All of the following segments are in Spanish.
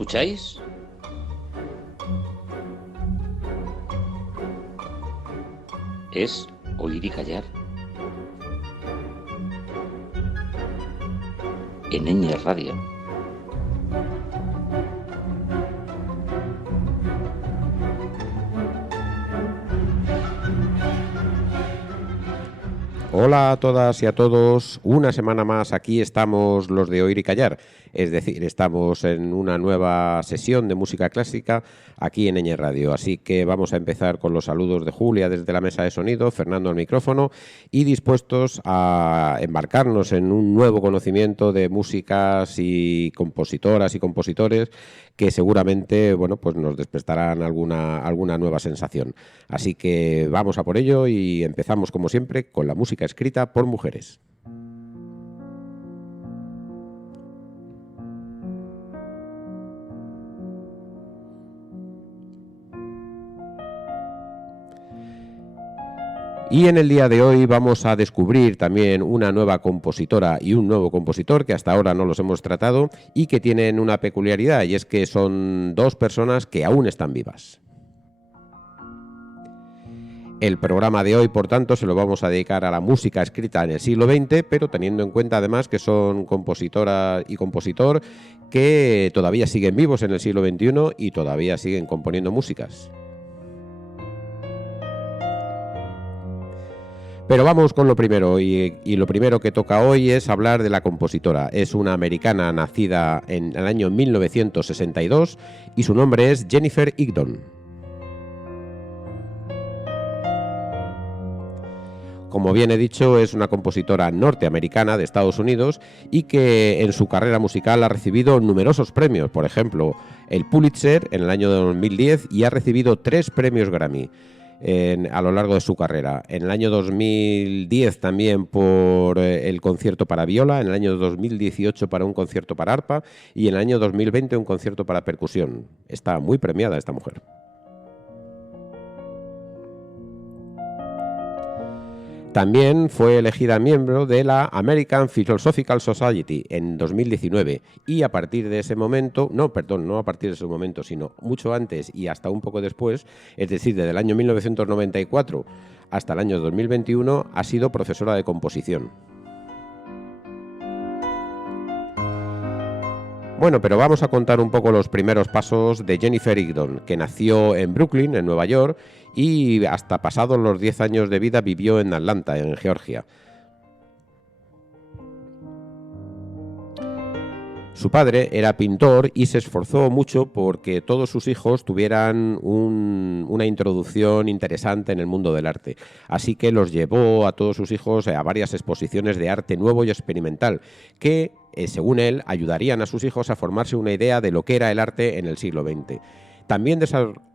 ¿Escucháis? Es oír y callar. En Ñ Radio. Hola a todas y a todos, una semana más aquí estamos los de Oír y Callar, es decir, estamos en una nueva sesión de música clásica aquí en Ñ Radio, así que vamos a empezar con los saludos de Julia desde la mesa de sonido, Fernando al micrófono y dispuestos a embarcarnos en un nuevo conocimiento de músicas y compositoras y compositores que seguramente, bueno, pues nos despertarán alguna nueva sensación. Así que vamos a por ello y empezamos como siempre con la música escrita por mujeres. Y en el día de hoy vamos a descubrir también una nueva compositora y un nuevo compositor que hasta ahora no los hemos tratado y que tienen una peculiaridad, y es que son dos personas que aún están vivas. El programa de hoy, por tanto, se lo vamos a dedicar a la música escrita en el siglo XX, pero teniendo en cuenta además que son compositora y compositor que todavía siguen vivos en el siglo XXI y todavía siguen componiendo músicas. Pero vamos con lo primero, y lo primero que toca hoy es hablar de la compositora. Es una americana nacida en el año 1962 y su nombre es Jennifer Higdon. Como bien he dicho, es una compositora norteamericana de Estados Unidos y que en su carrera musical ha recibido numerosos premios. Por ejemplo, el Pulitzer en el año 2010 y ha recibido 3 premios Grammy a lo largo de su carrera. En el año 2010 también por el concierto para viola, en el año 2018 para un concierto para arpa y en el año 2020 un concierto para percusión. Está muy premiada esta mujer. También fue elegida miembro de la American Philosophical Society en 2019 y a partir de ese momento, no a partir de ese momento, sino mucho antes y hasta un poco después, es decir, desde el año 1994 hasta el año 2021, ha sido profesora de composición. Bueno, pero vamos a contar un poco los primeros pasos de Jennifer Higdon, que nació en Brooklyn, en Nueva York, y hasta pasados los 10 años de vida vivió en Atlanta, en Georgia. Su padre era pintor y se esforzó mucho porque todos sus hijos tuvieran una introducción interesante en el mundo del arte. Así que los llevó a todos sus hijos a varias exposiciones de arte nuevo y experimental que, según él, ayudarían a sus hijos a formarse una idea de lo que era el arte en el siglo XX. También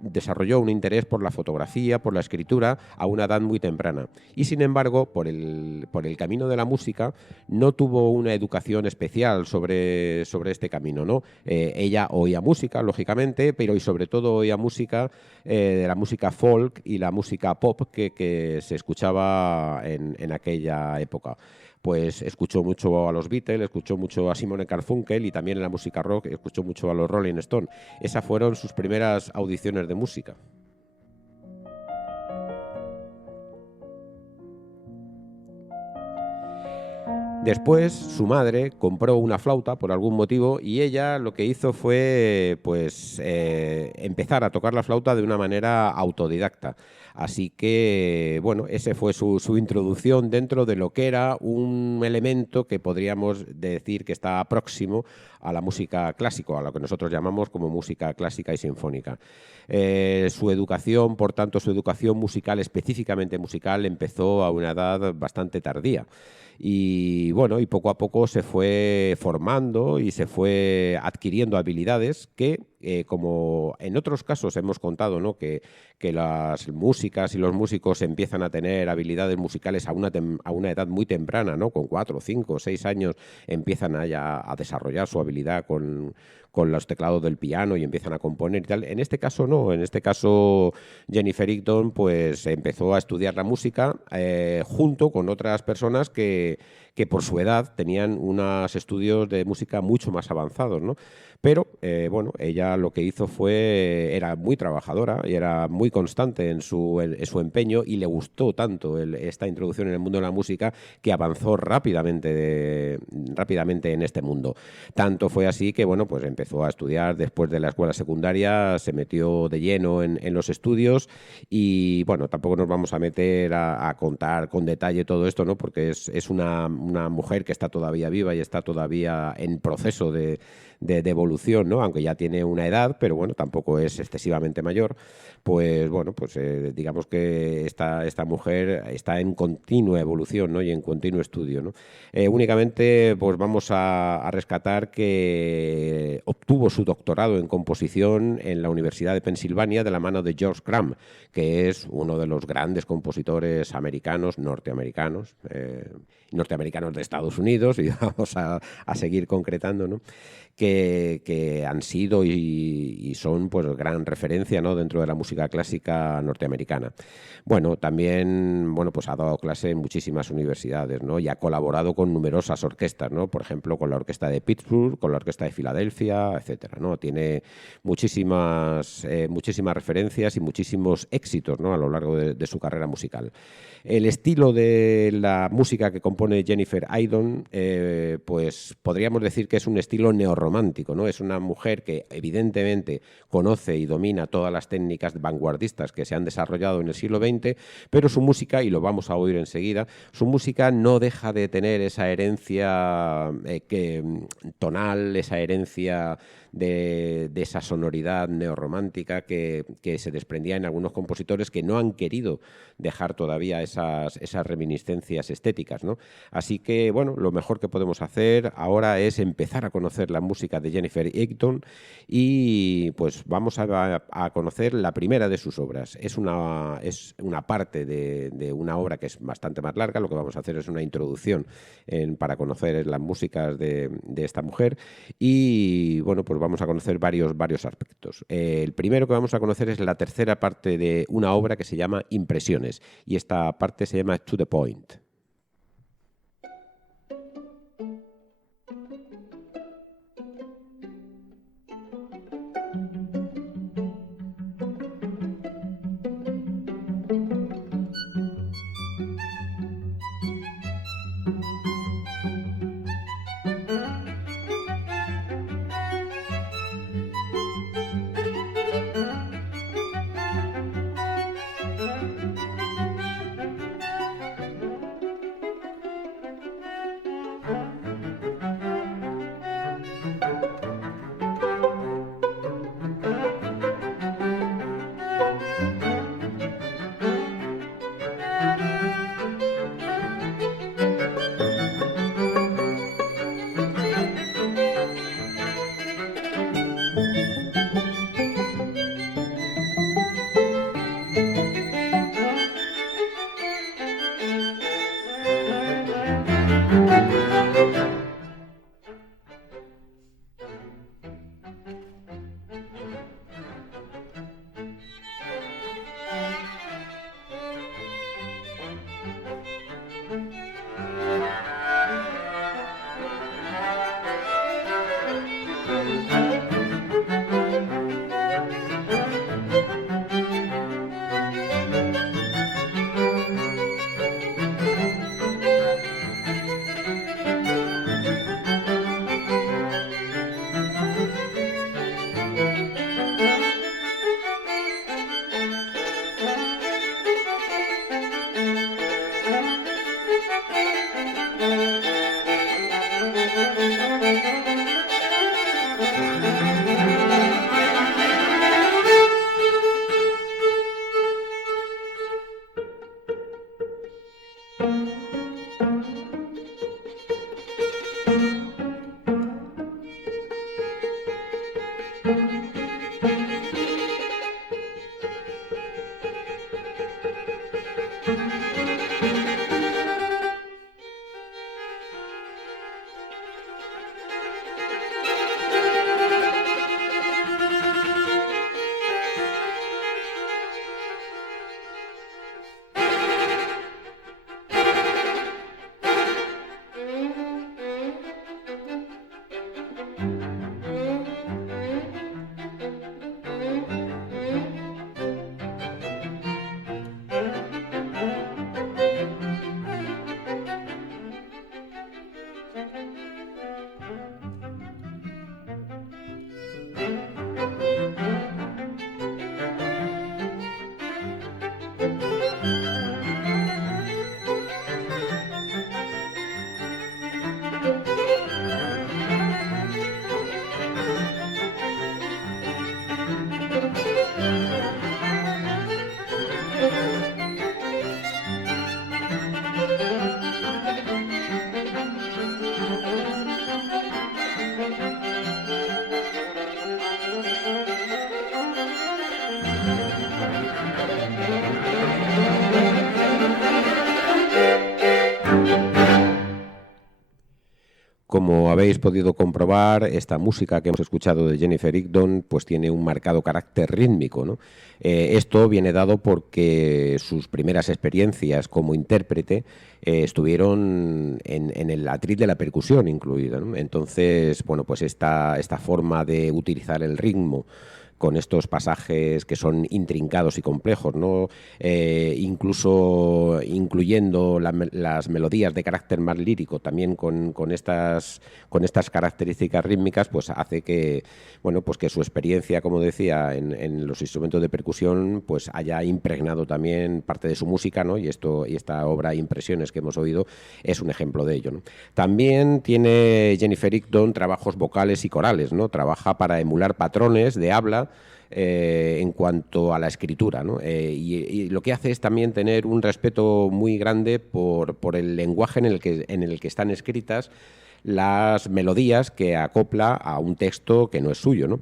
desarrolló un interés por la fotografía, por la escritura, a una edad muy temprana. Y sin embargo, por el camino de la música, no tuvo una educación especial sobre este camino, ¿no? Ella oía música, lógicamente, pero y sobre todo oía música, de la música folk y la música pop que se escuchaba en aquella época. Pues escuchó mucho a los Beatles, escuchó mucho a Simon & Garfunkel y también en la música rock escuchó mucho a los Rolling Stones. Esas fueron sus primeras audiciones de música. Después, su madre compró una flauta por algún motivo y ella lo que hizo fue empezar a tocar la flauta de una manera autodidacta. Así que, bueno, ese fue su introducción dentro de lo que era un elemento que podríamos decir que está próximo a la música clásica, a lo que nosotros llamamos como música clásica y sinfónica. Su educación, por tanto, su educación musical, específicamente musical, empezó a una edad bastante tardía. Y bueno, y poco a poco se fue formando y se fue adquiriendo habilidades que como en otros casos hemos contado, ¿no? que las músicas y los músicos empiezan a tener habilidades musicales a una edad muy temprana, ¿no? Con 4, 5, 6 años empiezan a desarrollar su habilidad con los teclados del piano y empiezan a componer y tal. En este caso no, en este caso Jennifer Higdon pues empezó a estudiar la música junto con otras personas que por su edad tenían unos estudios de música mucho más avanzados, ¿no? Pero, bueno, ella lo que hizo era muy trabajadora y era muy constante en su empeño y le gustó tanto esta introducción en el mundo de la música que avanzó rápidamente en este mundo. Tanto fue así que, bueno, pues empezó a estudiar después de la escuela secundaria, se metió de lleno en los estudios y, bueno, tampoco nos vamos a meter a contar con detalle todo esto, ¿no? Porque es una mujer que está todavía viva y está todavía en proceso de evolución, ¿no? Aunque ya tiene una edad, pero bueno, tampoco es excesivamente mayor. Pues bueno, pues digamos que esta mujer está en continua evolución, ¿no? Y en continuo estudio, ¿no? Únicamente pues vamos a rescatar que obtuvo su doctorado en composición en la Universidad de Pensilvania de la mano de George Crumb, que es uno de los grandes compositores norteamericanos de Estados Unidos, y vamos a seguir concretando, ¿no? Que han sido y son pues gran referencia, ¿no? Dentro de la música clásica norteamericana. Bueno, también pues ha dado clase en muchísimas universidades, ¿no? Y ha colaborado con numerosas orquestas, ¿no? Por ejemplo, con la Orquesta de Pittsburgh, con la Orquesta de Filadelfia, etcétera, ¿no? Tiene muchísimas referencias y muchísimos éxitos, ¿no? A lo largo de su carrera musical. El estilo de la música que compone Jennifer Higdon, pues podríamos decir que es un estilo neorromántico, ¿no? Es una mujer que evidentemente conoce y domina todas las técnicas vanguardistas que se han desarrollado en el siglo XX, pero su música, y lo vamos a oír enseguida, su música no deja de tener esa herencia tonal, esa herencia de esa sonoridad neorromántica que se desprendía en algunos compositores que no han querido dejar todavía esas reminiscencias estéticas, ¿no? Así que, bueno, lo mejor que podemos hacer ahora es empezar a conocer la música de Jennifer Higdon y pues vamos a conocer la primera de sus obras. Es una parte de una obra que es bastante más larga. Lo que vamos a hacer es una introducción para conocer las músicas de esta mujer y, bueno, pues vamos a conocer varios aspectos. El primero que vamos a conocer es la tercera parte de una obra que se llama Impresiones y esta parte se llama To the Point. Como habéis podido comprobar, esta música que hemos escuchado de Jennifer Higdon pues tiene un marcado carácter rítmico, ¿no? Esto viene dado porque sus primeras experiencias como intérprete estuvieron en el atril de la percusión incluida, ¿no? Entonces, bueno, pues esta forma de utilizar el ritmo con estos pasajes que son intrincados y complejos, ¿no? Incluso incluyendo las melodías de carácter más lírico, también con estas características rítmicas, pues hace que, bueno, pues que su experiencia, como decía, en los instrumentos de percusión, pues haya impregnado también parte de su música, ¿no? Y esta obra Impresiones que hemos oído es un ejemplo de ello, ¿no? También tiene Jennifer Higdon trabajos vocales y corales, ¿no? Trabaja para emular patrones de habla en cuanto a la escritura, ¿no? Y lo que hace es también tener un respeto muy grande por el lenguaje en el que están escritas las melodías que acopla a un texto que no es suyo, ¿no?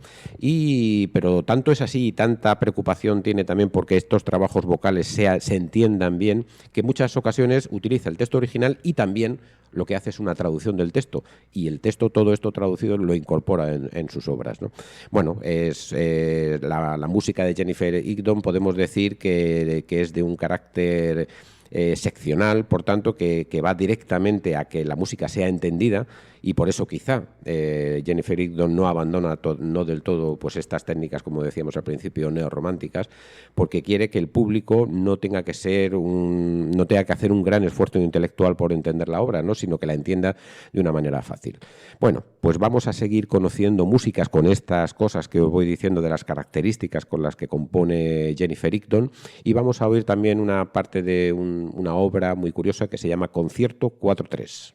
Pero tanto es así y tanta preocupación tiene también porque estos trabajos vocales se entiendan bien, que en muchas ocasiones utiliza el texto original y también lo que hace es una traducción del texto, y el texto, todo esto traducido, lo incorpora en sus obras, ¿no? Bueno, es la música de Jennifer Higdon, podemos decir que es de un carácter seccional, por tanto, que va directamente a que la música sea entendida, y por eso quizá Jennifer Higdon no abandona no del todo pues estas técnicas, como decíamos al principio, neorrománticas, porque quiere que el público no tenga que hacer un gran esfuerzo intelectual por entender la obra, ¿no? Sino que la entienda de una manera fácil. Bueno, pues vamos a seguir conociendo músicas con estas cosas que os voy diciendo de las características con las que compone Jennifer Higdon, y vamos a oír también una parte de una obra muy curiosa que se llama Concierto 4/3.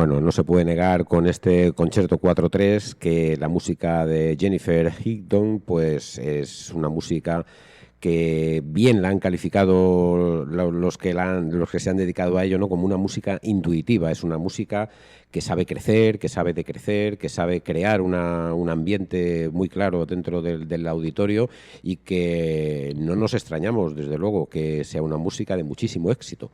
bueno, no se puede negar con este concierto 4/3 que la música de Jennifer Higdon pues es una música que bien la han calificado los que se han dedicado a ello, ¿no? Como una música intuitiva. Es una música que sabe crecer, que sabe decrecer, que sabe crear un ambiente muy claro dentro del auditorio y que no nos extrañamos, desde luego, que sea una música de muchísimo éxito,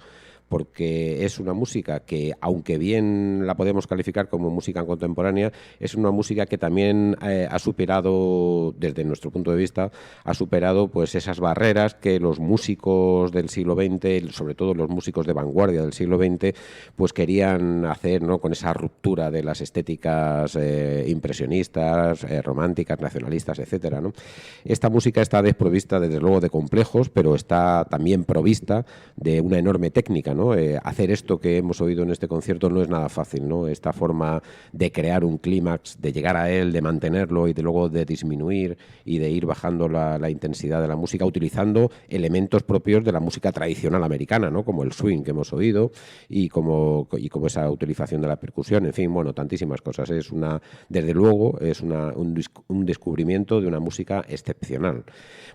porque es una música que, aunque bien la podemos calificar como música contemporánea, es una música que también ha superado, desde nuestro punto de vista, ha superado pues esas barreras que los músicos del siglo XX, sobre todo los músicos de vanguardia del siglo XX, pues querían hacer, ¿no? Con esa ruptura de las estéticas impresionistas, románticas, nacionalistas, etcétera, ¿no? Esta música está desprovista, desde luego, de complejos, pero está también provista de una enorme técnica, ¿no? Hacer esto que hemos oído en este concierto no es nada fácil, ¿no? Esta forma de crear un clímax, de llegar a él, de mantenerlo y de luego de disminuir y de ir bajando la intensidad de la música utilizando elementos propios de la música tradicional americana, ¿no? Como el swing que hemos oído y como esa utilización de la percusión, en fin, bueno, tantísimas cosas. Desde luego, es un descubrimiento de una música excepcional.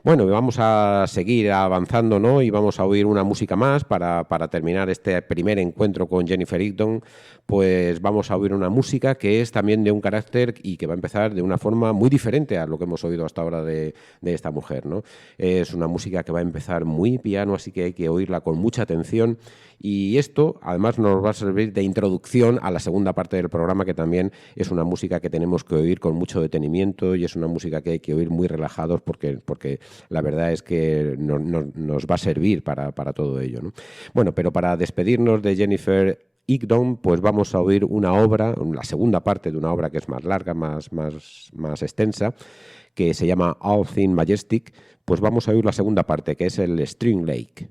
Bueno, vamos a seguir avanzando, ¿no? Y vamos a oír una música más para terminar este primer encuentro con Jennifer Higdon. Pues vamos a oír una música que es también de un carácter y que va a empezar de una forma muy diferente a lo que hemos oído hasta ahora de esta mujer, ¿no? Es una música que va a empezar muy piano, así que hay que oírla con mucha atención. Y esto, además, nos va a servir de introducción a la segunda parte del programa, que también es una música que tenemos que oír con mucho detenimiento y es una música que hay que oír muy relajados porque la verdad es que nos va a servir para todo ello, ¿no? Bueno, pero para despedirnos de Jennifer Higdon, pues vamos a oír una obra, la segunda parte de una obra que es más larga, más extensa, que se llama All Things Majestic. Pues vamos a oír la segunda parte, que es el String Lake.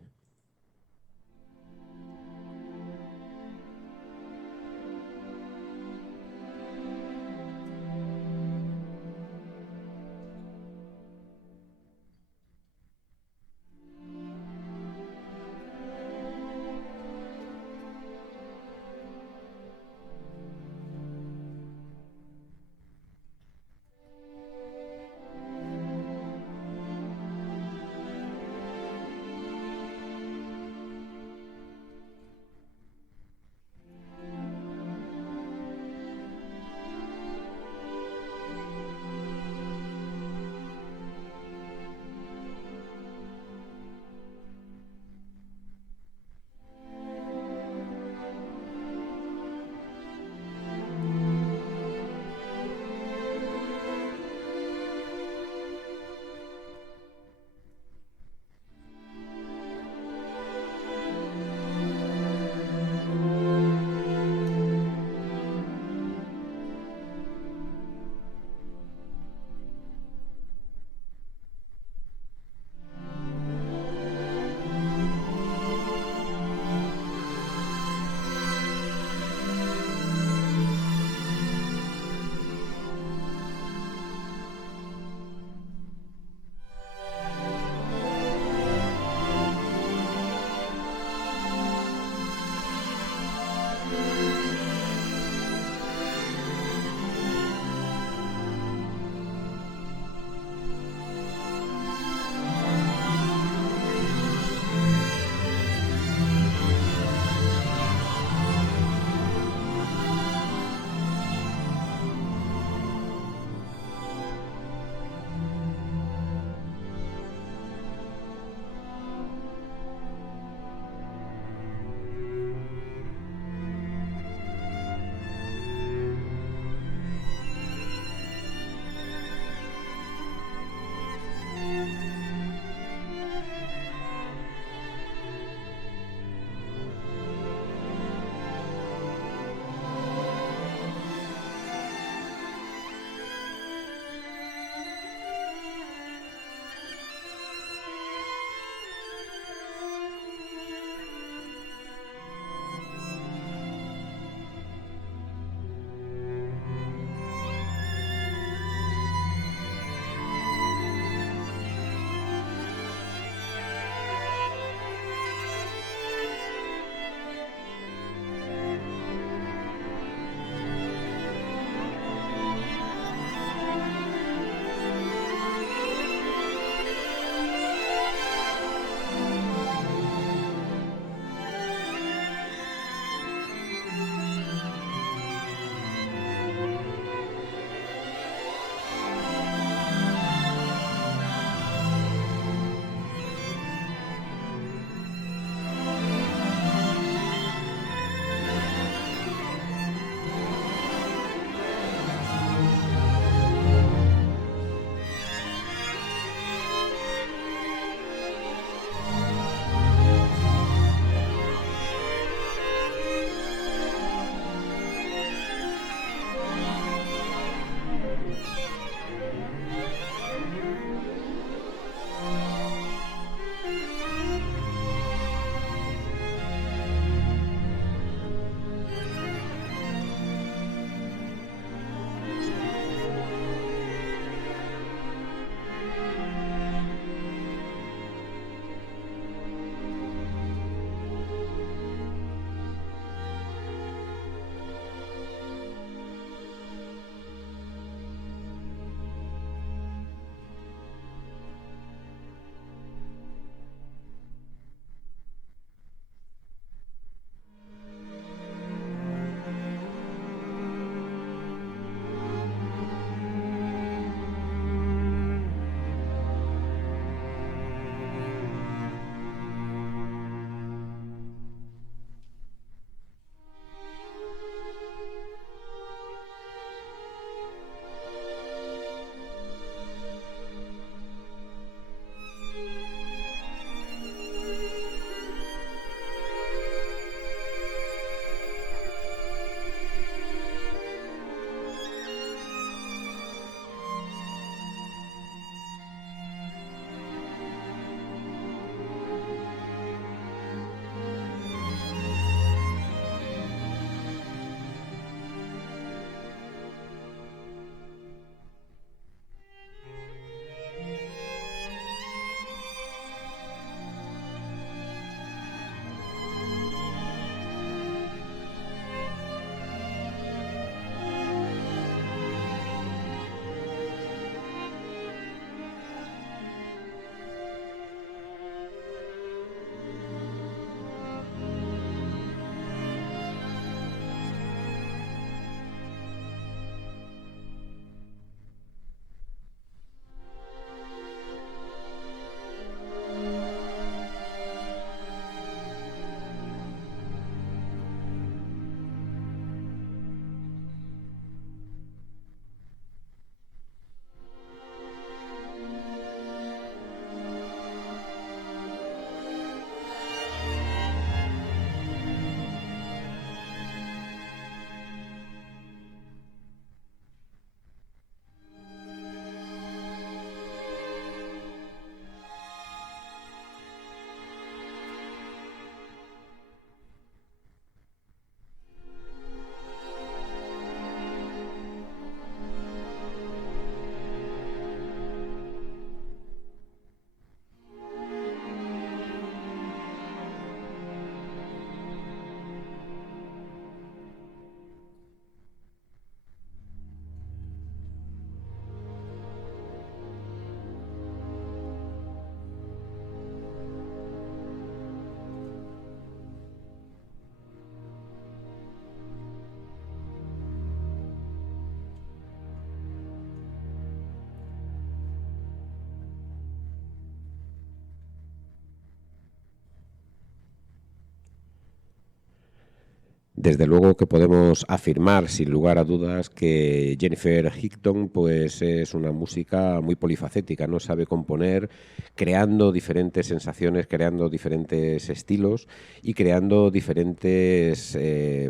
Desde luego que podemos afirmar, sin lugar a dudas, que Jennifer Higdon pues, es una música muy polifacética, ¿no? Sabe componer, creando diferentes sensaciones, creando diferentes estilos y creando diferentes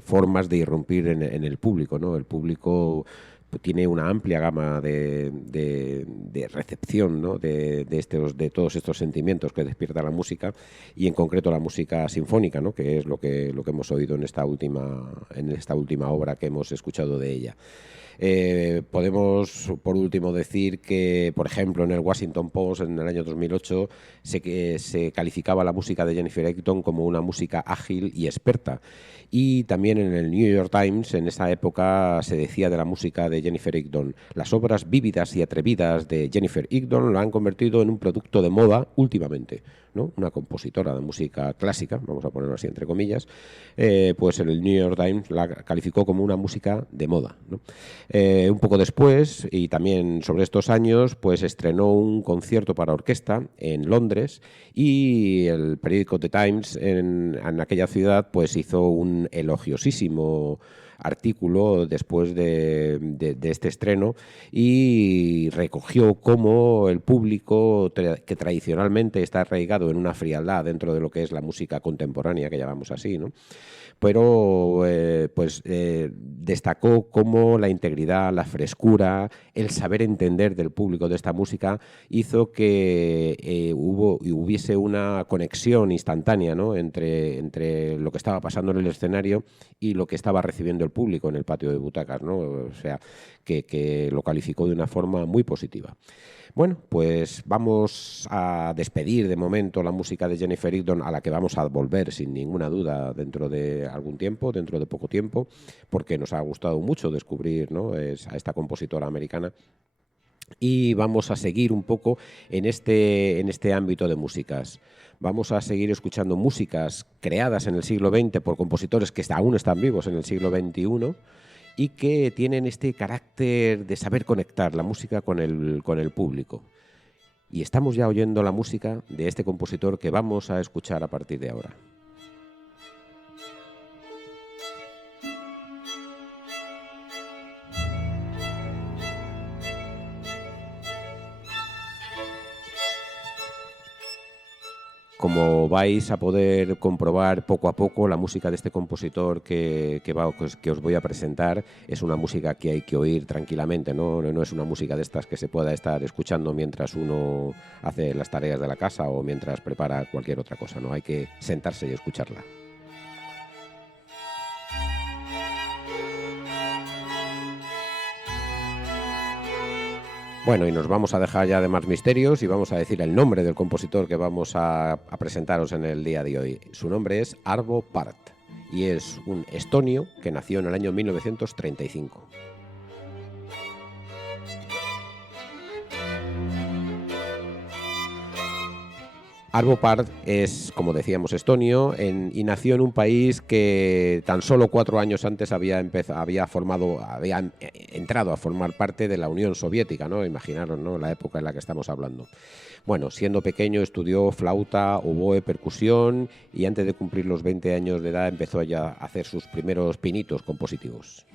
formas de irrumpir en el público, ¿no? El público tiene una amplia gama de recepción, ¿no? de todos estos sentimientos que despierta la música, y en concreto la música sinfónica, ¿no? Que es lo que hemos oído en esta última obra que hemos escuchado de ella. Podemos, por último, decir que, por ejemplo, en el Washington Post, en el año 2008, se calificaba la música de Jennifer Higdon como una música ágil y experta. Y también en el New York Times, en esa época, se decía de la música de Jennifer Higdon: las obras vívidas y atrevidas de Jennifer Higdon la han convertido en un producto de moda últimamente, ¿no? Una compositora de música clásica, vamos a ponerlo así entre comillas, pues el New York Times la calificó como una música de moda, ¿no? Un poco después, y también sobre estos años, pues estrenó un concierto para orquesta en Londres, y el periódico The Times en aquella ciudad pues hizo un elogiosísimo artículo después de este estreno, y recogió cómo el público, que tradicionalmente está arraigado en una frialdad dentro de lo que es la música contemporánea, que llamamos así, ¿no? Pero destacó cómo la integridad, la frescura, el saber entender del público de esta música hizo que hubiese una conexión instantánea, ¿no? entre lo que estaba pasando en el escenario y lo que estaba recibiendo el público en el patio de butacas, ¿no? O sea, que lo calificó de una forma muy positiva. Bueno, pues vamos a despedir de momento la música de Jennifer Higdon, a la que vamos a volver sin ninguna duda dentro de algún tiempo, dentro de poco tiempo, porque nos ha gustado mucho descubrir, ¿no?, a esta compositora americana. Y vamos a seguir un poco en este ámbito de músicas. Vamos a seguir escuchando músicas creadas en el siglo XX por compositores que aún están vivos en el siglo XXI, y que tienen este carácter de saber conectar la música con el público. Y estamos ya oyendo la música de este compositor que vamos a escuchar a partir de ahora. Como vais a poder comprobar poco a poco, la música de este compositor que os voy a presentar es una música que hay que oír tranquilamente, ¿no? No es una música de estas que se pueda estar escuchando mientras uno hace las tareas de la casa o mientras prepara cualquier otra cosa, ¿no? Hay que sentarse y escucharla. Bueno, y nos vamos a dejar ya de más misterios y vamos a decir el nombre del compositor que vamos a presentaros en el día de hoy. Su nombre es Arvo Pärt y es un estonio que nació en el año 1935. Arvo Pärt es, como decíamos, estonio y nació en un país que tan solo 4 años antes había entrado a formar parte de la Unión Soviética, ¿no? Imaginaros, ¿no?, la época en la que estamos hablando. Bueno, siendo pequeño estudió flauta, oboe, percusión, y antes de cumplir los 20 años de edad empezó ya a hacer sus primeros pinitos compositivos.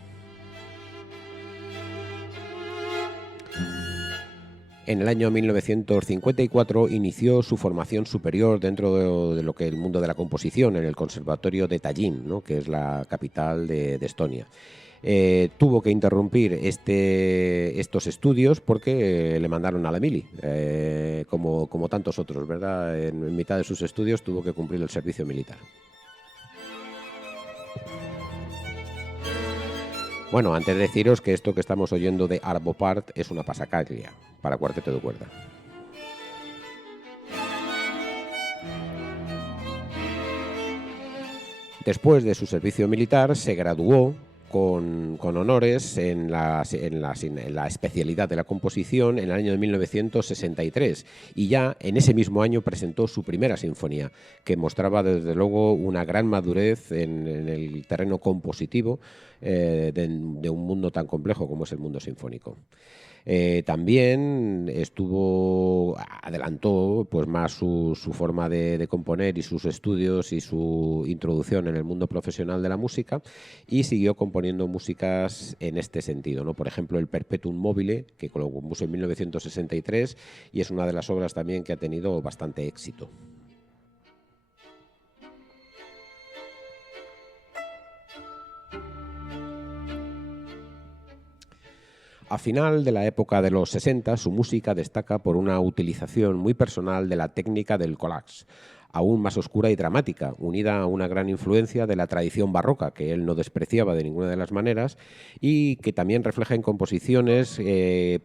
En el año 1954 inició su formación superior dentro de lo que es el mundo de la composición en el Conservatorio de Tallinn, ¿no?, que es la capital de Estonia. Tuvo que interrumpir estos estudios porque le mandaron a la mili, como tantos otros, ¿verdad? En mitad de sus estudios tuvo que cumplir el servicio militar. Bueno, antes de deciros que esto que estamos oyendo de Arvo Pärt es una pasacaglia para cuarteto de cuerda. Después de su servicio militar se graduó con honores en la especialidad de la composición en el año de 1963, y ya en ese mismo año presentó su primera sinfonía, que mostraba desde luego una gran madurez en el terreno compositivo de un mundo tan complejo como es el mundo sinfónico. También adelantó pues más su forma de componer y sus estudios y su introducción en el mundo profesional de la música, y siguió componiendo músicas en este sentido, ¿no? Por ejemplo, el Perpetuum mobile, que lo compuso en 1963 y es una de las obras también que ha tenido bastante éxito. A final de la época de los 60, su música destaca por una utilización muy personal de la técnica del collage, aún más oscura y dramática, unida a una gran influencia de la tradición barroca, que él no despreciaba de ninguna de las maneras, y que también refleja en composiciones que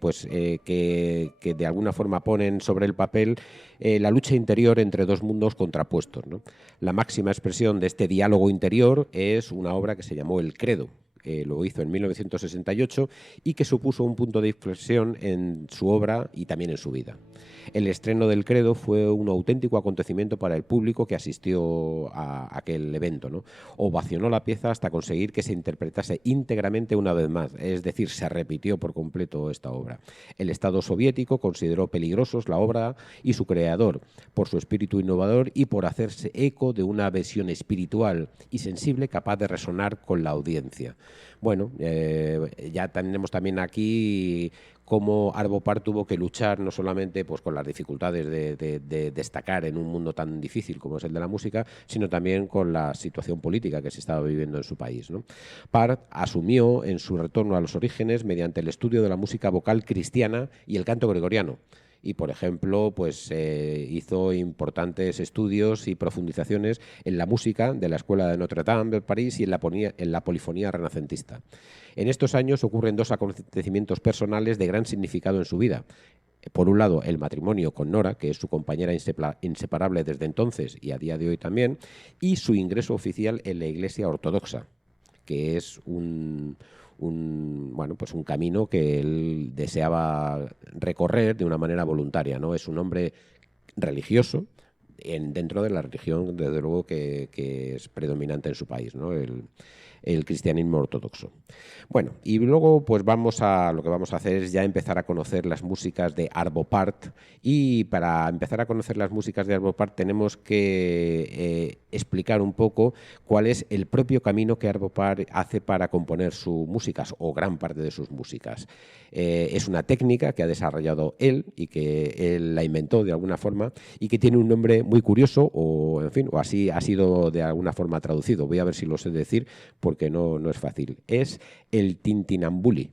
de alguna forma ponen sobre el papel la lucha interior entre dos mundos contrapuestos, ¿no? La máxima expresión de este diálogo interior es una obra que se llamó El Credo. Lo hizo en 1968 y que supuso un punto de inflexión en su obra y también en su vida. El estreno del Credo fue un auténtico acontecimiento para el público que asistió a aquel evento, ¿no? Ovacionó la pieza hasta conseguir que se interpretase íntegramente una vez más, es decir, se repitió por completo esta obra. El Estado soviético consideró peligrosos la obra y su creador por su espíritu innovador y por hacerse eco de una visión espiritual y sensible capaz de resonar con la audiencia. Bueno, ya tenemos también aquí cómo Arvo Pärt tuvo que luchar no solamente pues, con las dificultades de destacar en un mundo tan difícil como es el de la música, sino también con la situación política que se estaba viviendo en su país, ¿no? Pärt asumió en su retorno a los orígenes mediante el estudio de la música vocal cristiana y el canto gregoriano. Y, por ejemplo, pues hizo importantes estudios y profundizaciones en la música de la Escuela de Notre Dame de París y en la polifonía renacentista. En estos años ocurren dos acontecimientos personales de gran significado en su vida. Por un lado, el matrimonio con Nora, que es su compañera inseparable desde entonces y a día de hoy también, y su ingreso oficial en la Iglesia Ortodoxa, que es pues un camino que él deseaba recorrer de una manera voluntaria, ¿no? Es un hombre religioso dentro de la religión, desde luego, que es predominante en su país, ¿no? El cristianismo ortodoxo. Bueno, y luego pues lo que vamos a hacer es ya empezar a conocer las músicas de Arvo Pärt, y para empezar a conocer las músicas de Arvo Pärt tenemos que explicar un poco cuál es el propio camino que Arvo Pärt hace para componer sus músicas o gran parte de sus músicas. Es una técnica que ha desarrollado él y que él la inventó de alguna forma y que tiene un nombre muy curioso, o en fin, o así ha sido de alguna forma traducido. Voy a ver si lo sé decir porque no es fácil. Es el tintinambuli.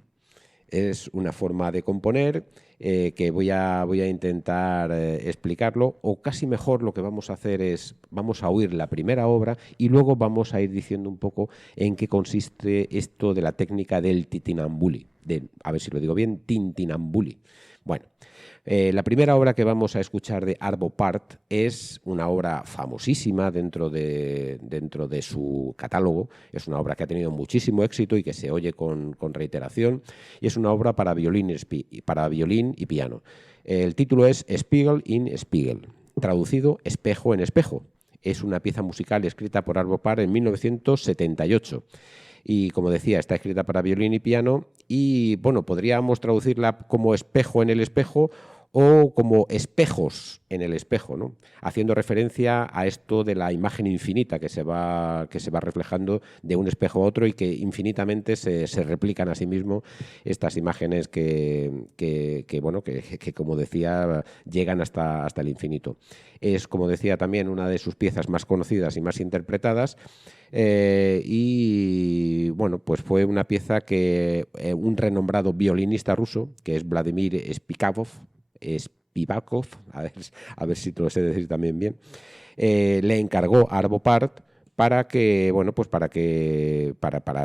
Es una forma de componer que voy a intentar explicarlo, o casi mejor lo que vamos a hacer es, vamos a oír la primera obra y luego vamos a ir diciendo un poco en qué consiste esto de la técnica del tintinambuli, a ver si lo digo bien, tintinambuli. Bueno, la primera obra que vamos a escuchar de Arvo Pärt es una obra famosísima dentro de su catálogo. Es una obra que ha tenido muchísimo éxito y que se oye con reiteración. Y es una obra para violín y piano. El título es Spiegel in Spiegel, traducido Espejo en Espejo. Es una pieza musical escrita por Arvo Pärt en 1978. Y, como decía, está escrita para violín y piano y, bueno, podríamos traducirla como espejo en el espejo o como espejos en el espejo, ¿no? Haciendo referencia a esto de la imagen infinita que se va reflejando de un espejo a otro y que infinitamente se replican a sí mismo estas imágenes que como decía, llegan hasta el infinito. Es, como decía, también una de sus piezas más conocidas y más interpretadas. Y bueno, pues fue una pieza que un renombrado violinista ruso, que es Vladimir Spivakov, a ver si te lo sé decir también bien, le encargó a Arvo Pärt para que, bueno, pues para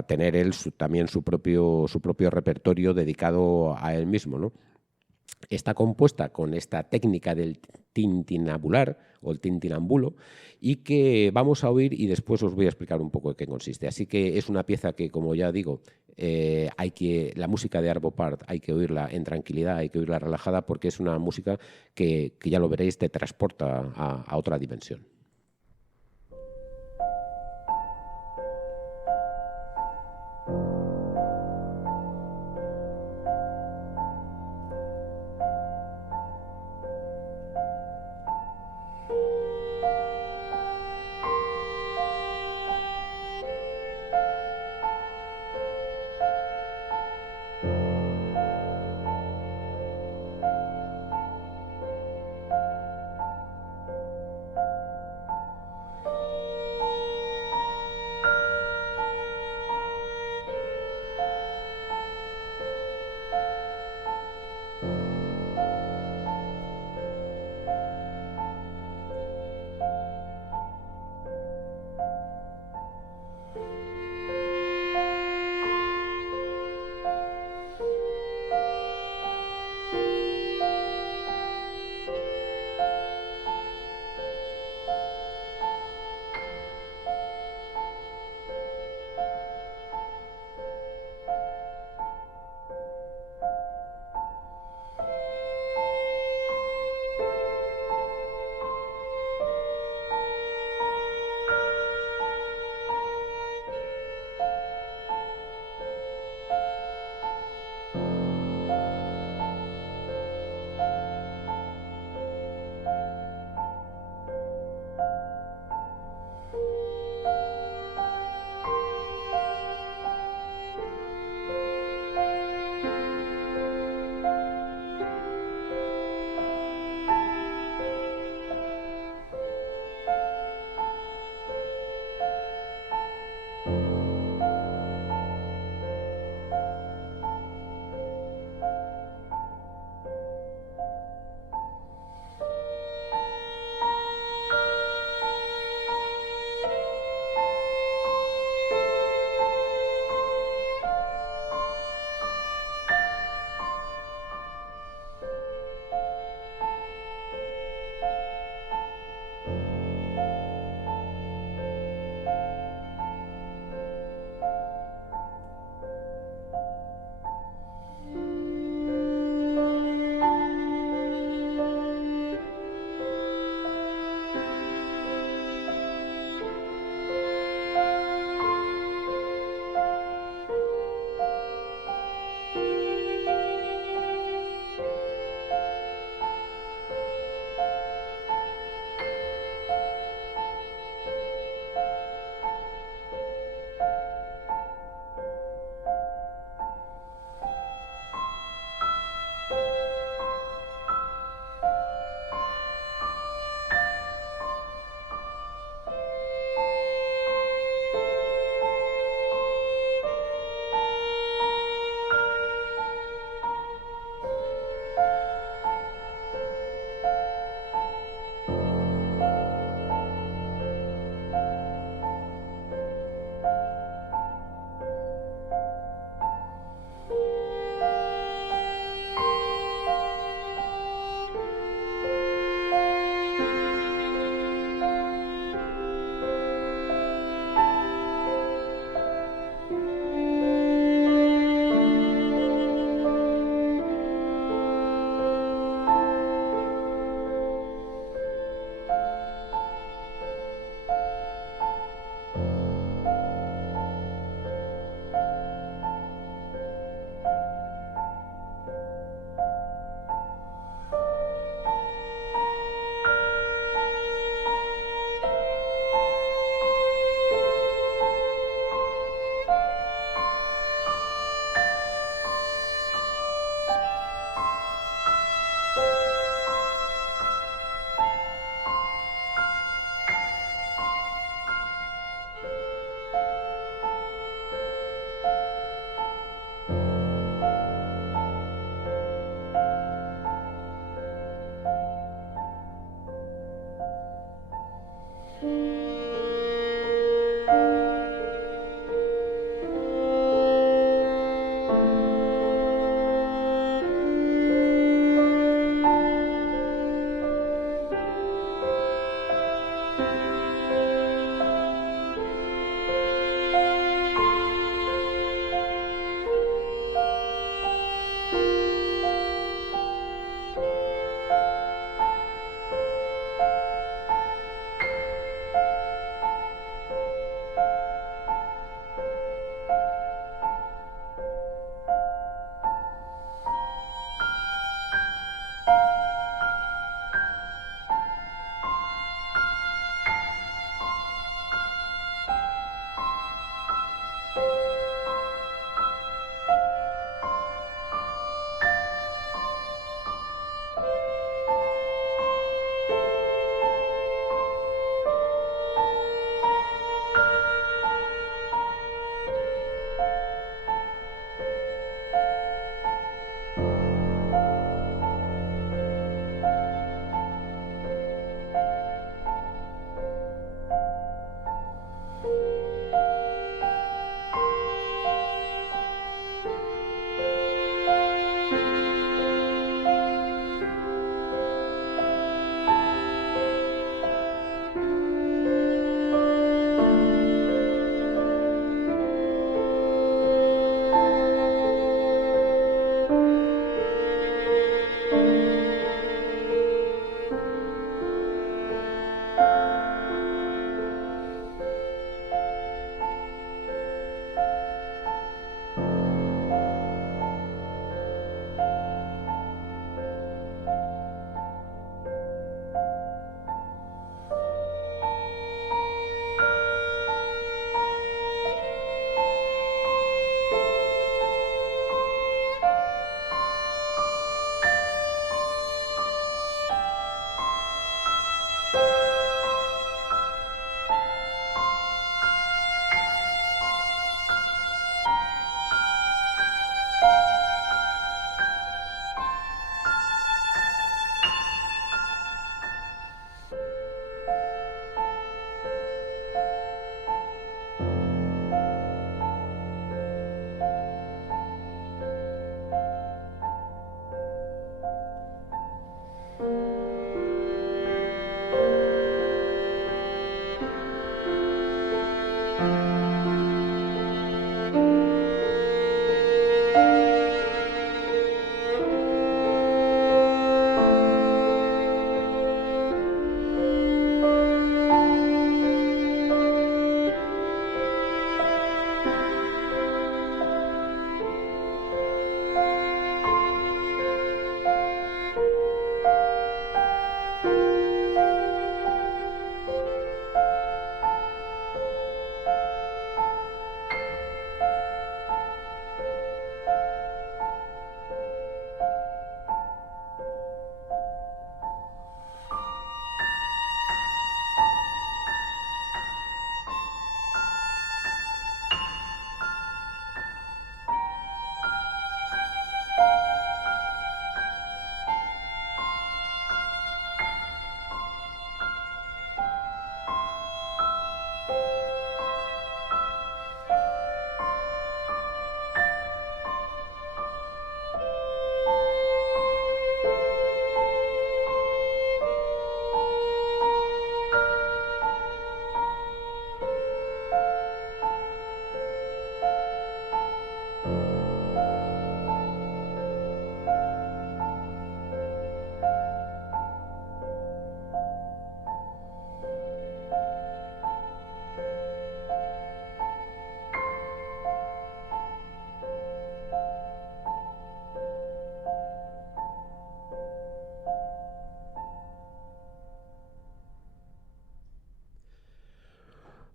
tener él también su propio repertorio dedicado a él mismo, ¿no? Está compuesta con esta técnica del tintinabular o el tintinambulo, y que vamos a oír y después os voy a explicar un poco de qué consiste. Así que es una pieza que, como ya digo, la música de Arvo Pärt hay que oírla en tranquilidad, hay que oírla relajada, porque es una música que ya lo veréis, te transporta a otra dimensión.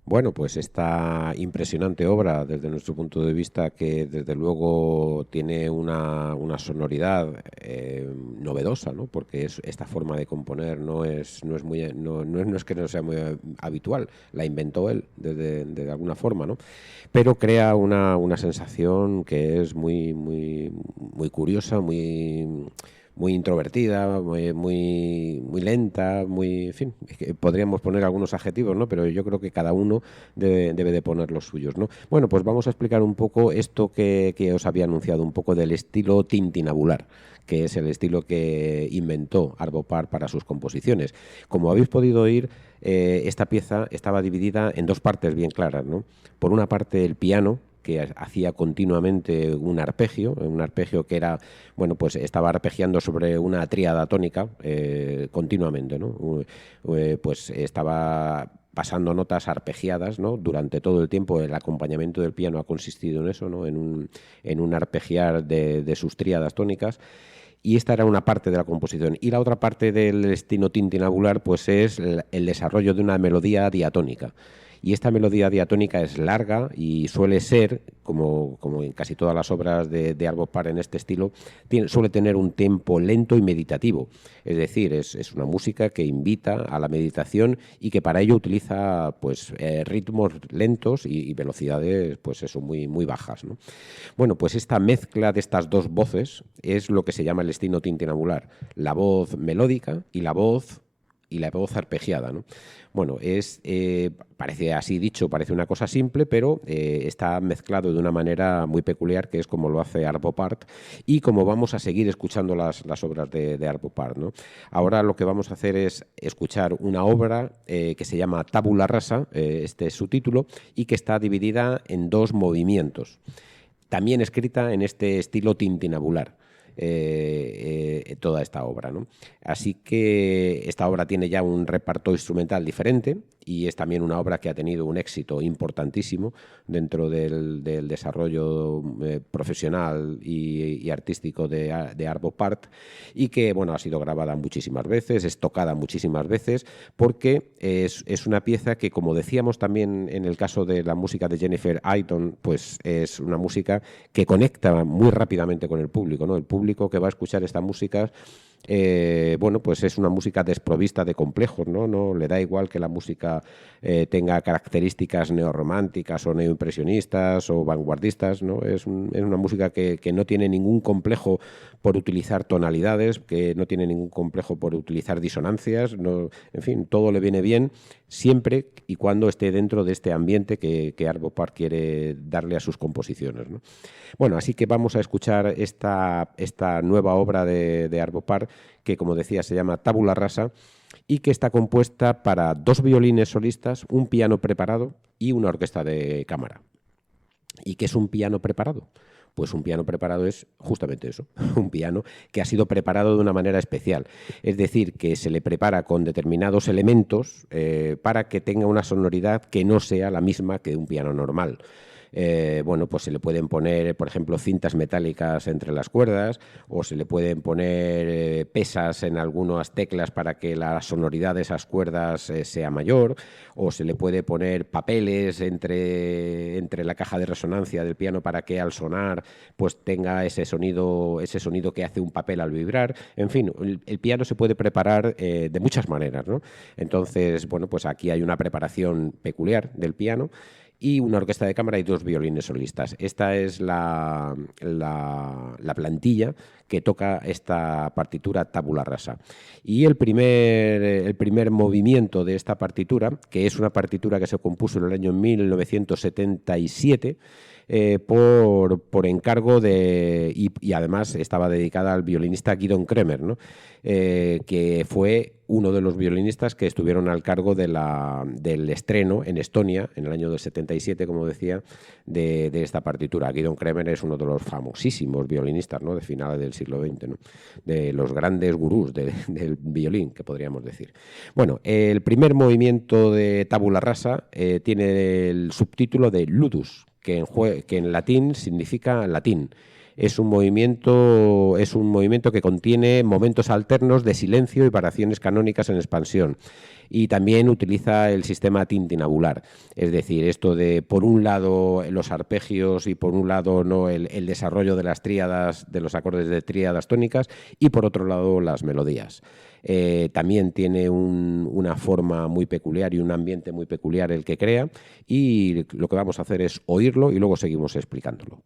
Bueno, pues esta impresionante obra, desde nuestro punto de vista, que desde luego tiene una sonoridad novedosa, ¿no? Porque esta forma de componer no es que no sea muy habitual, la inventó él de alguna forma, ¿no? Pero crea una sensación que es muy curiosa, muy introvertida, muy lenta, en fin, es que podríamos poner algunos adjetivos, ¿no? Pero yo creo que cada uno debe de poner los suyos, ¿no? Bueno, pues vamos a explicar un poco esto que os había anunciado, un poco del estilo tintinabular, que es el estilo que inventó Arvo Pärt para sus composiciones. Como habéis podido oír, esta pieza estaba dividida en dos partes bien claras, ¿no? Por una parte el piano, que hacía continuamente un arpegio que era, bueno, pues estaba arpegiando sobre una tríada tónica continuamente, ¿no? Pues estaba pasando notas arpegiadas, ¿no? Durante todo el tiempo. El acompañamiento del piano ha consistido en eso, ¿no? En un arpegiar de sus tríadas tónicas. Y esta era una parte de la composición. Y la otra parte del estilo tintinabular, pues es el desarrollo de una melodía diatónica. Y esta melodía diatónica es larga y suele ser, como en casi todas las obras de Arvo Pärt en este estilo, suele tener un tempo lento y meditativo. Es decir, es una música que invita a la meditación y que para ello utiliza pues, ritmos lentos y velocidades pues eso, muy bajas, ¿no? Bueno, pues esta mezcla de estas dos voces es lo que se llama el estilo tintinabular. La voz melódica y la voz arpegiada, ¿no? Bueno, parece así dicho, parece una cosa simple, pero está mezclado de una manera muy peculiar, que es como lo hace Arvo Pärt y como vamos a seguir escuchando las obras de Arvo Pärt, ¿no? Ahora lo que vamos a hacer es escuchar una obra que se llama Tabula Rasa, este es su título, y que está dividida en dos movimientos, también escrita en este estilo tintinabular. Toda esta obra, ¿no? Así que esta obra tiene ya un reparto instrumental diferente y es también una obra que ha tenido un éxito importantísimo dentro del desarrollo profesional y artístico de Arvo Pärt y que, bueno, ha sido grabada muchísimas veces, es tocada muchísimas veces porque es una pieza que, como decíamos también en el caso de la música de Jennifer Ayton, pues es una música que conecta muy rápidamente con el público, ¿no? El público que va a escuchar esta música, bueno, pues es una música desprovista de complejos, ¿no? No le da igual que la música tenga características neorrománticas o neoimpresionistas o vanguardistas, ¿no? Es una música que no tiene ningún complejo por utilizar tonalidades, que no tiene ningún complejo por utilizar disonancias, no, en fin, todo le viene bien siempre y cuando esté dentro de este ambiente que Arvo Pärt quiere darle a sus composiciones, ¿no? Bueno, así que vamos a escuchar esta nueva obra de Arvo Pärt, que, como decía, se llama Tabula Rasa y que está compuesta para dos violines solistas, un piano preparado y una orquesta de cámara. ¿Y qué es un piano preparado? Pues un piano preparado es justamente eso, un piano que ha sido preparado de una manera especial. Es decir, que se le prepara con determinados elementos para que tenga una sonoridad que no sea la misma que un piano normal. Bueno, pues se le pueden poner, por ejemplo, cintas metálicas entre las cuerdas o se le pueden poner pesas en algunas teclas para que la sonoridad de esas cuerdas sea mayor, o se le puede poner papeles entre la caja de resonancia del piano para que al sonar pues tenga ese sonido que hace un papel al vibrar. En fin, el piano se puede preparar de muchas maneras, ¿no? Entonces, bueno, pues aquí hay una preparación peculiar del piano y una orquesta de cámara y dos violines solistas. Esta es la plantilla que toca esta partitura Tabula Rasa. Y el primer movimiento de esta partitura, que es una partitura que se compuso en el año 1977, por encargo y además estaba dedicada al violinista Gidon Kremer, ¿no? Que fue uno de los violinistas que estuvieron al cargo del estreno en Estonia en el año del 77, como decía, de esta partitura. Gidon Kremer es uno de los famosísimos violinistas, ¿no? De finales del siglo XX, ¿no? De los grandes gurús del violín, que podríamos decir. Bueno, el primer movimiento de Tabula Rasa tiene el subtítulo de Ludus, que en latín significa latín. es un movimiento que contiene momentos alternos de silencio y variaciones canónicas en expansión. Y también utiliza el sistema tintinabular, es decir, esto de por un lado los arpegios y por un lado no el desarrollo de las tríadas, de los acordes de tríadas tónicas, y por otro lado las melodías. También tiene una forma muy peculiar y un ambiente muy peculiar el que crea, y lo que vamos a hacer es oírlo y luego seguimos explicándolo.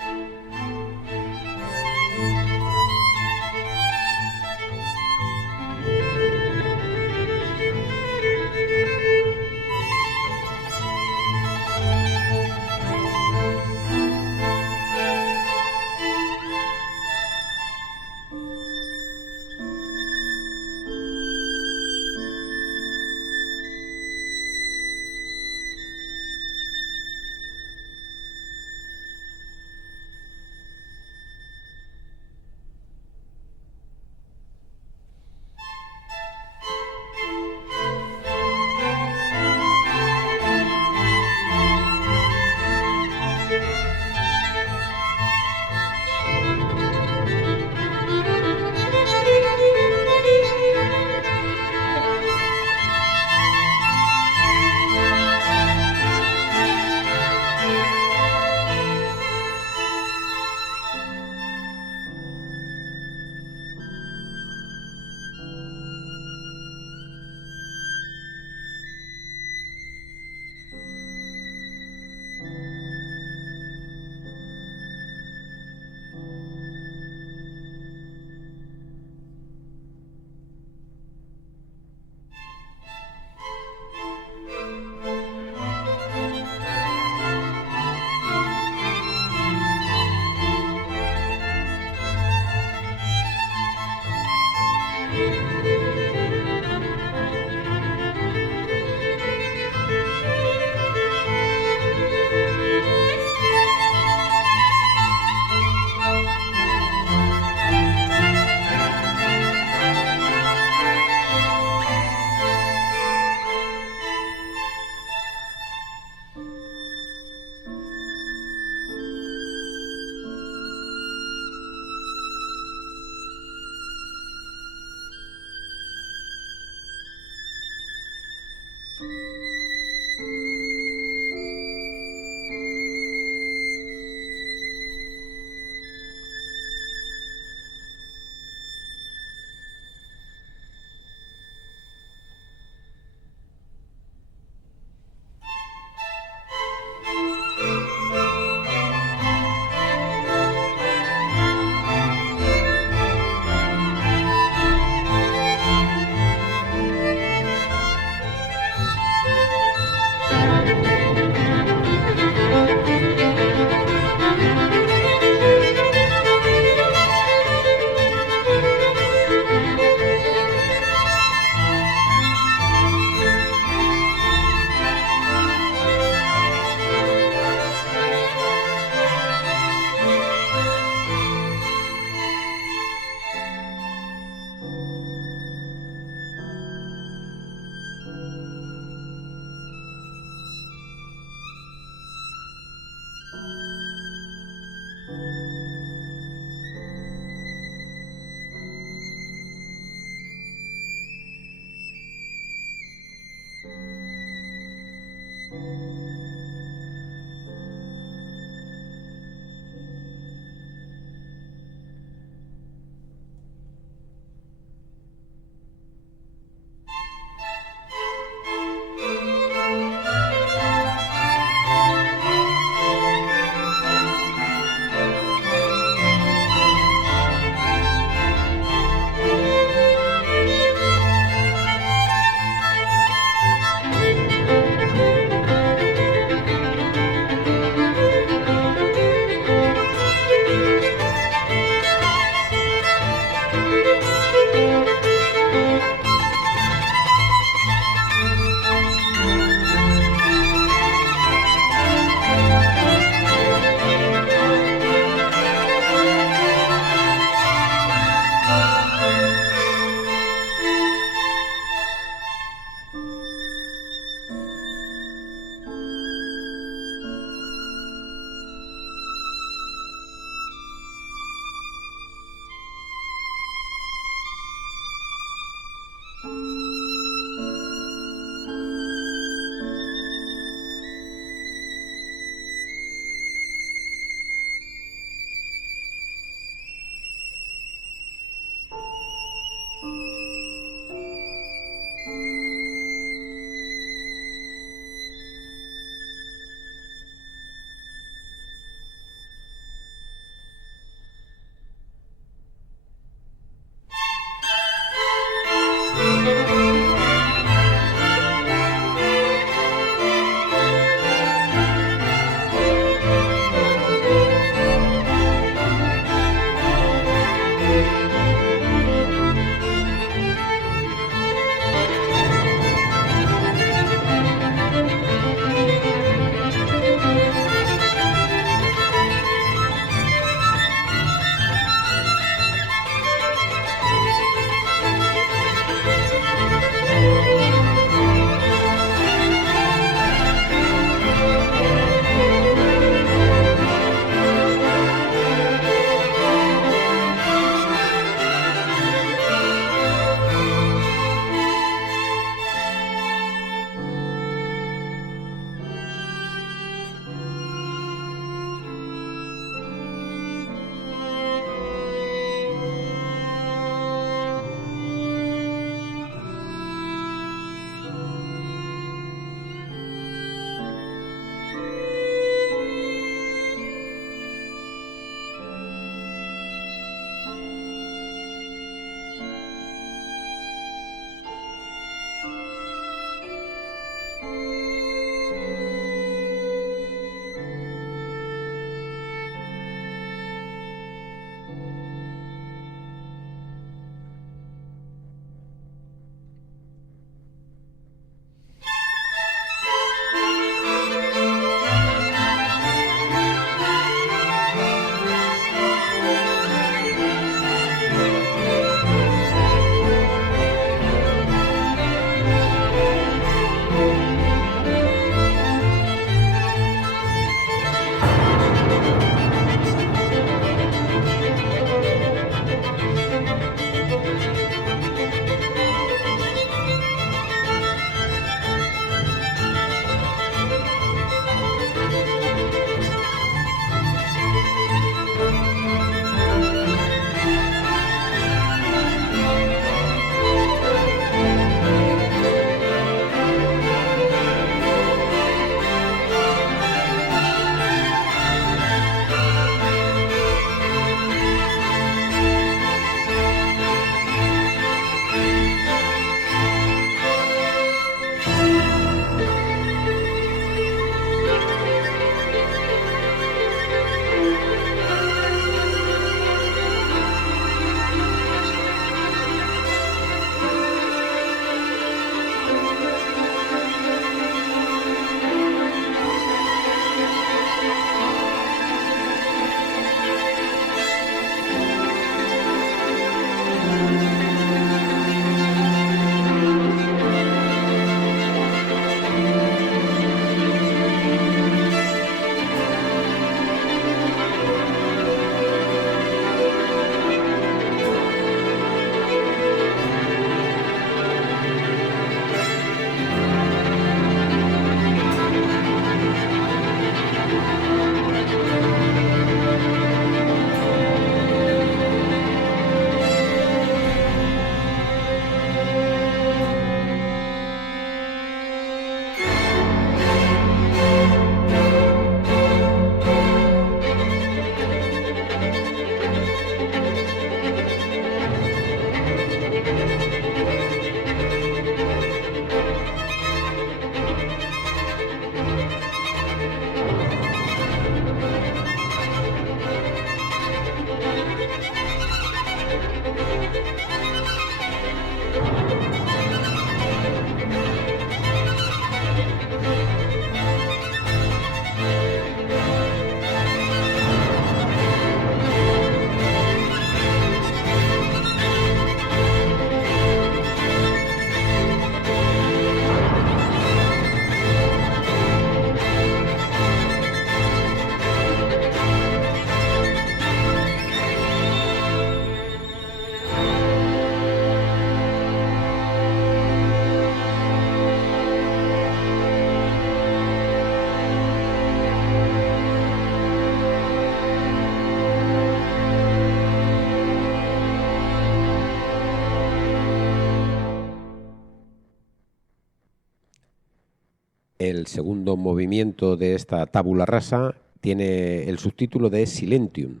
El segundo movimiento de esta tabula rasa tiene el subtítulo de Silentium.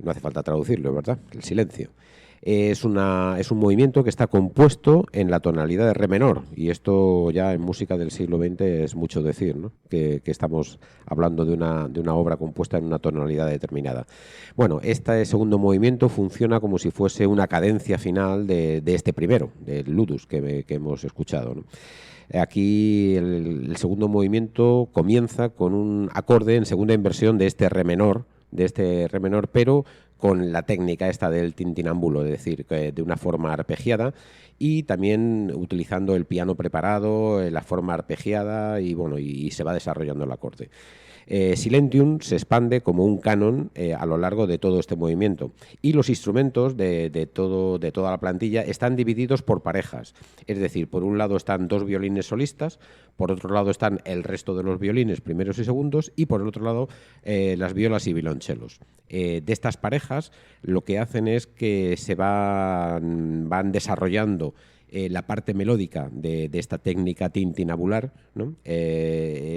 No hace falta traducirlo, ¿verdad? El silencio. Es un movimiento que está compuesto en la tonalidad de re menor, y esto ya en música del siglo XX es mucho decir, ¿no? Que estamos hablando de una obra compuesta en una tonalidad determinada. Bueno, este segundo movimiento funciona como si fuese una cadencia final de este primero, del Ludus que hemos escuchado, ¿no? Aquí el segundo movimiento comienza con un acorde en segunda inversión de este re menor, pero con la técnica esta del tintinámbulo, es decir, que de una forma arpegiada, y también utilizando el piano preparado, la forma arpegiada, y bueno, y se va desarrollando el acorde. Silentium se expande como un canon a lo largo de todo este movimiento, y los instrumentos de toda la plantilla están divididos por parejas, es decir, por un lado están dos violines solistas, por otro lado están el resto de los violines primeros y segundos, y por el otro lado las violas y violonchelos. De estas parejas lo que hacen es que se van desarrollando la parte melódica de esta técnica tintinabular, ¿no? En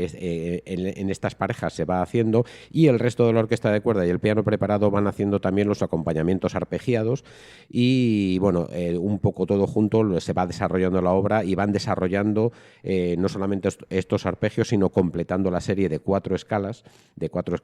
estas parejas se va haciendo, y el resto de la orquesta de cuerda y el piano preparado van haciendo también los acompañamientos arpegiados, y bueno, un poco todo junto se va desarrollando la obra, y van desarrollando no solamente estos arpegios, sino completando la serie de cuatro escalas de cuatro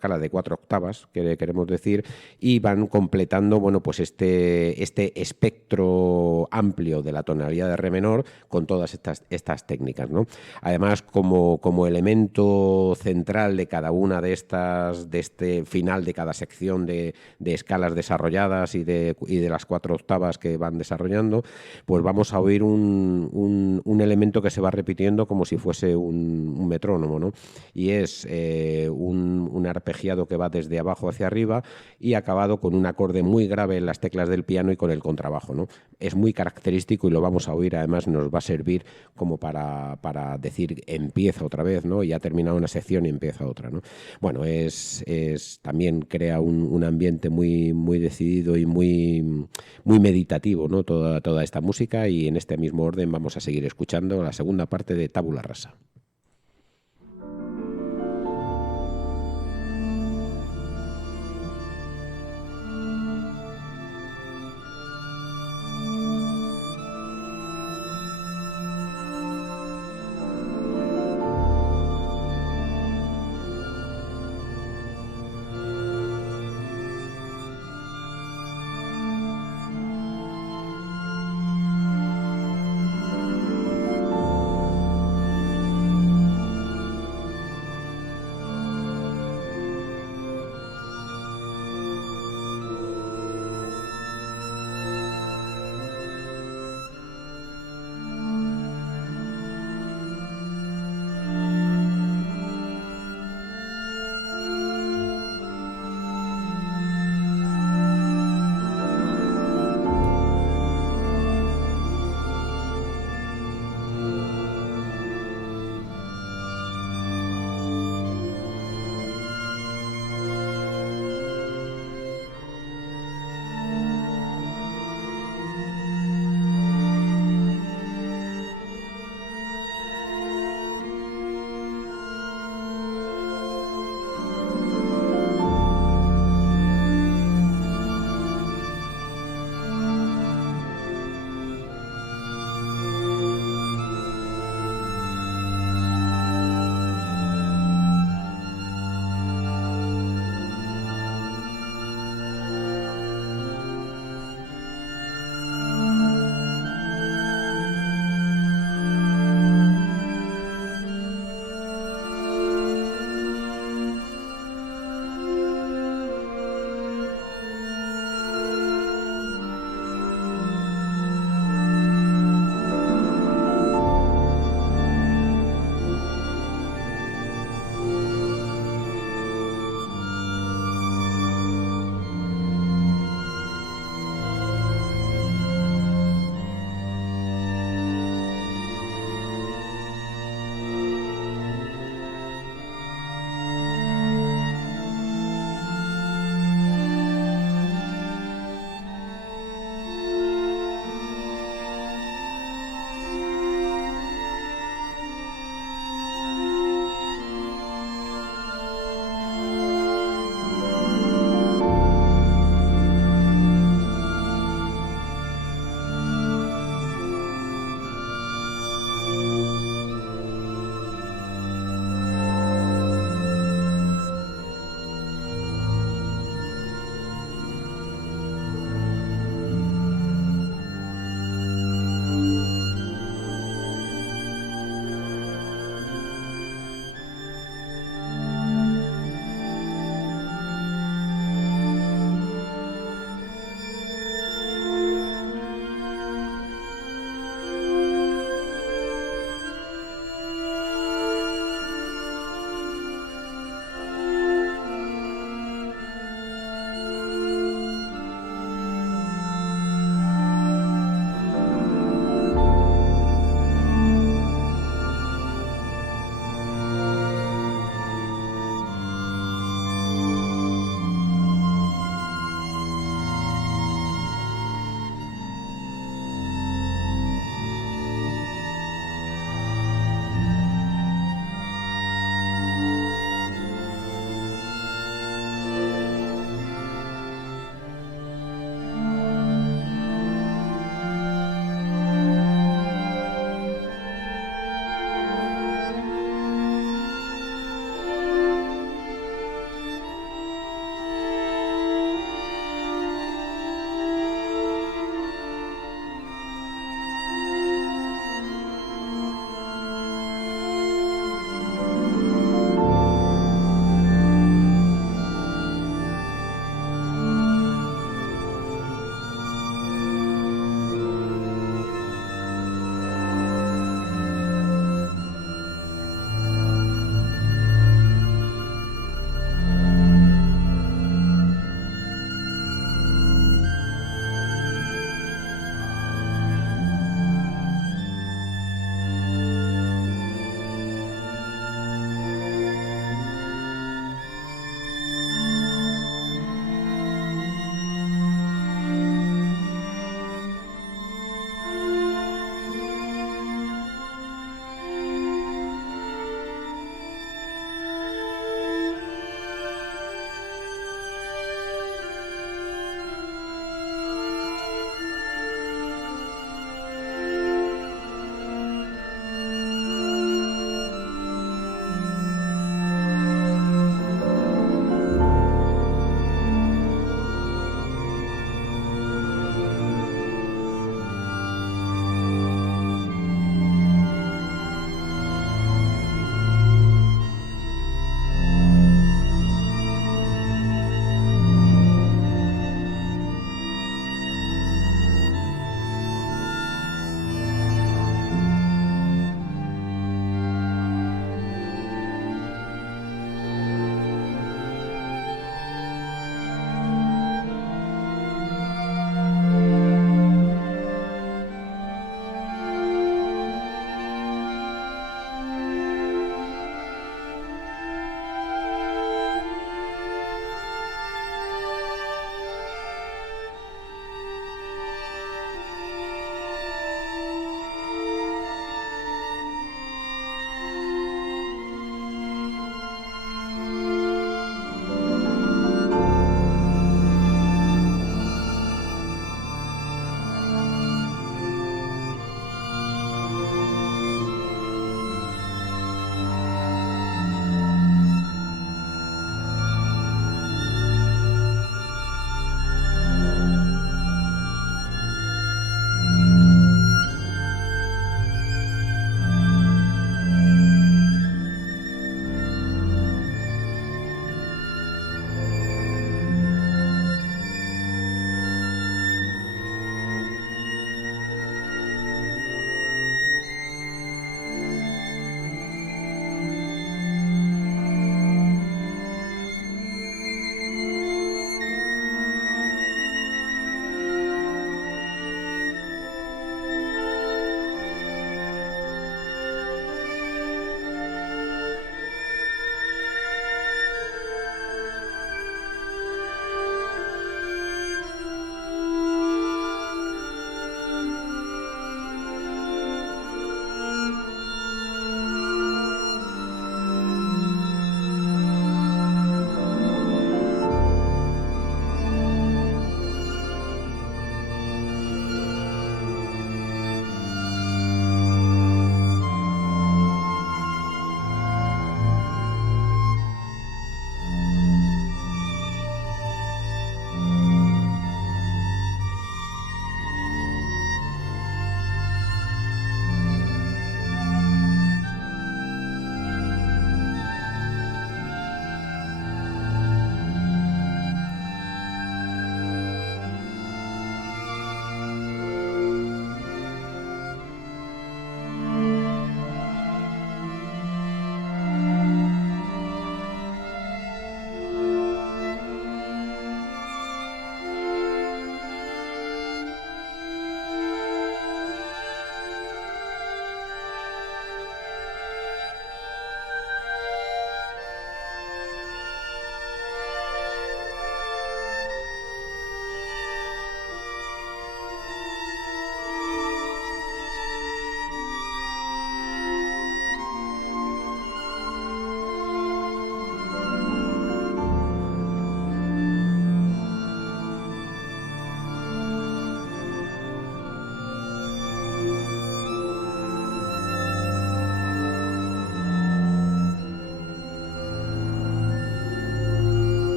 octavas, que queremos decir, y van completando, bueno, pues este espectro amplio de la tonalidad de re menor con todas estas técnicas, ¿no? Además, como elemento central de cada una de este final de cada sección de escalas desarrolladas y de las cuatro octavas que van desarrollando, pues vamos a oír un elemento que se va repitiendo como si fuese un metrónomo, ¿no? Y es un arpegiado que va desde abajo hacia arriba y acabado con un acorde muy grave en las teclas del piano y con el contrabajo, ¿no? Es muy característico y lo vamos a oír, además nos va a servir como para decir empieza otra vez, ¿no? Y ha terminado una sección y empieza otra, ¿no? Bueno, también crea un ambiente muy, muy decidido y muy, muy meditativo, ¿no? Toda esta música, y en este mismo orden vamos a seguir escuchando la segunda parte de Tabula Rasa.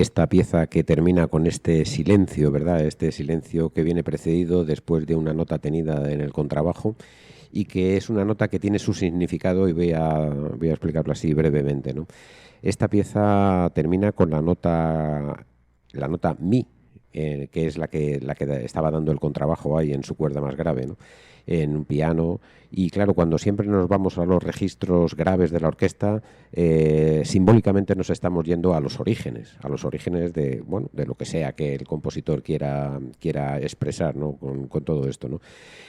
esta pieza que termina con este silencio, ¿verdad? Este silencio que viene precedido después de una nota tenida en el contrabajo y que es una nota que tiene su significado y voy a explicarlo así brevemente, ¿no? Esta pieza termina con la nota mi, que es la que estaba dando el contrabajo ahí en su cuerda más grave, ¿no? En un piano. Y claro, cuando siempre nos vamos a los registros graves de la orquesta, simbólicamente nos estamos yendo a los orígenes de, bueno, de lo que sea que el compositor quiera expresar, ¿no? con todo esto, ¿no?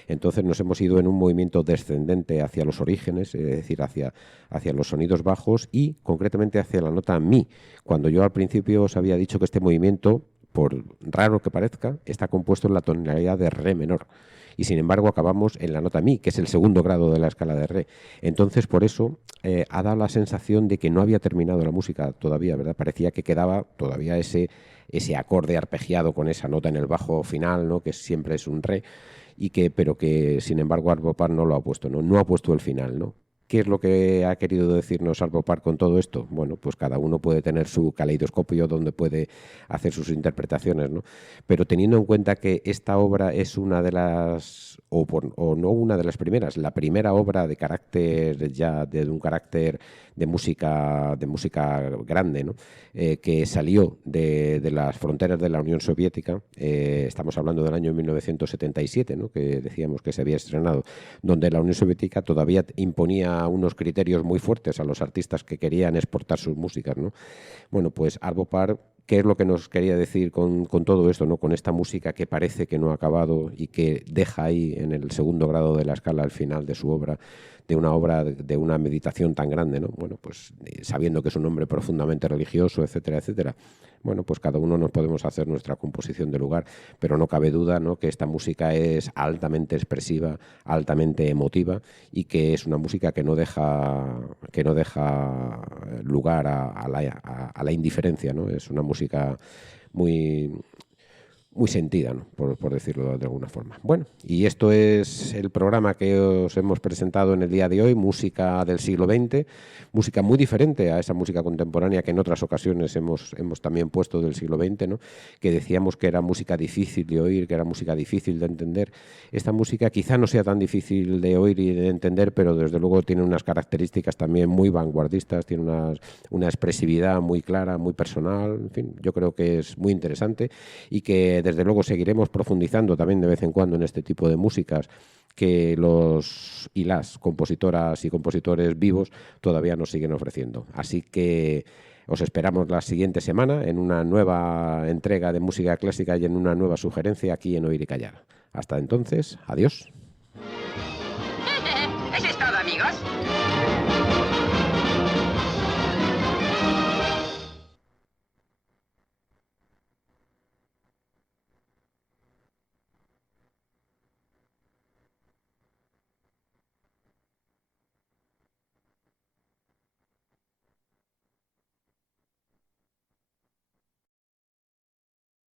Entonces nos hemos ido en un movimiento descendente hacia los orígenes, es decir, hacia los sonidos bajos y concretamente hacia la nota mi. Cuando yo al principio os había dicho que este movimiento, por raro que parezca, está compuesto en la tonalidad de re menor. Y sin embargo acabamos en la nota mi, que es el segundo grado de la escala de re. Entonces, por eso ha dado la sensación de que no había terminado la música todavía, ¿verdad? Parecía que quedaba todavía ese acorde arpegiado con esa nota en el bajo final, ¿no? Que siempre es un re, pero que sin embargo Arvo Pärt no lo ha puesto, ¿no? No ha puesto el final, ¿no? ¿Qué es lo que ha querido decirnos Arvo Pärt con todo esto? Bueno, pues cada uno puede tener su caleidoscopio donde puede hacer sus interpretaciones, ¿no? Pero teniendo en cuenta que esta obra es una de las, o no una de las primeras, la primera obra de carácter ya, de un carácter de música grande, ¿no? Que salió de las fronteras de la Unión Soviética, estamos hablando del año 1977, ¿no? Que decíamos que se había estrenado, donde la Unión Soviética todavía imponía unos criterios muy fuertes a los artistas que querían exportar sus músicas, ¿no? Bueno, pues Arvo Pärt, ¿qué es lo que nos quería decir con todo esto, ¿no? Con esta música que parece que no ha acabado y que deja ahí en el segundo grado de la escala al final de su obra, de una obra de una meditación tan grande, ¿no? Bueno, pues sabiendo que es un hombre profundamente religioso, etcétera, etcétera. Bueno, pues cada uno nos podemos hacer nuestra composición de lugar, pero no cabe duda, ¿no? Que esta música es altamente expresiva, altamente emotiva y que es una música que no deja lugar a la indiferencia, ¿no? Es una música muy sentida, ¿no? por decirlo de alguna forma. Bueno, y esto es el programa que os hemos presentado en el día de hoy, música del siglo XX, música muy diferente a esa música contemporánea que en otras ocasiones hemos también puesto del siglo XX, ¿no? Que decíamos que era música difícil de oír, que era música difícil de entender. Esta música quizá no sea tan difícil de oír y de entender, pero desde luego tiene unas características también muy vanguardistas, tiene una expresividad muy clara, muy personal, en fin, yo creo que es muy interesante y que desde luego seguiremos profundizando también de vez en cuando en este tipo de músicas que los y las compositoras y compositores vivos todavía nos siguen ofreciendo. Así que os esperamos la siguiente semana en una nueva entrega de música clásica y en una nueva sugerencia aquí en Oír y Callar. Hasta entonces, adiós. Eso es todo, amigos.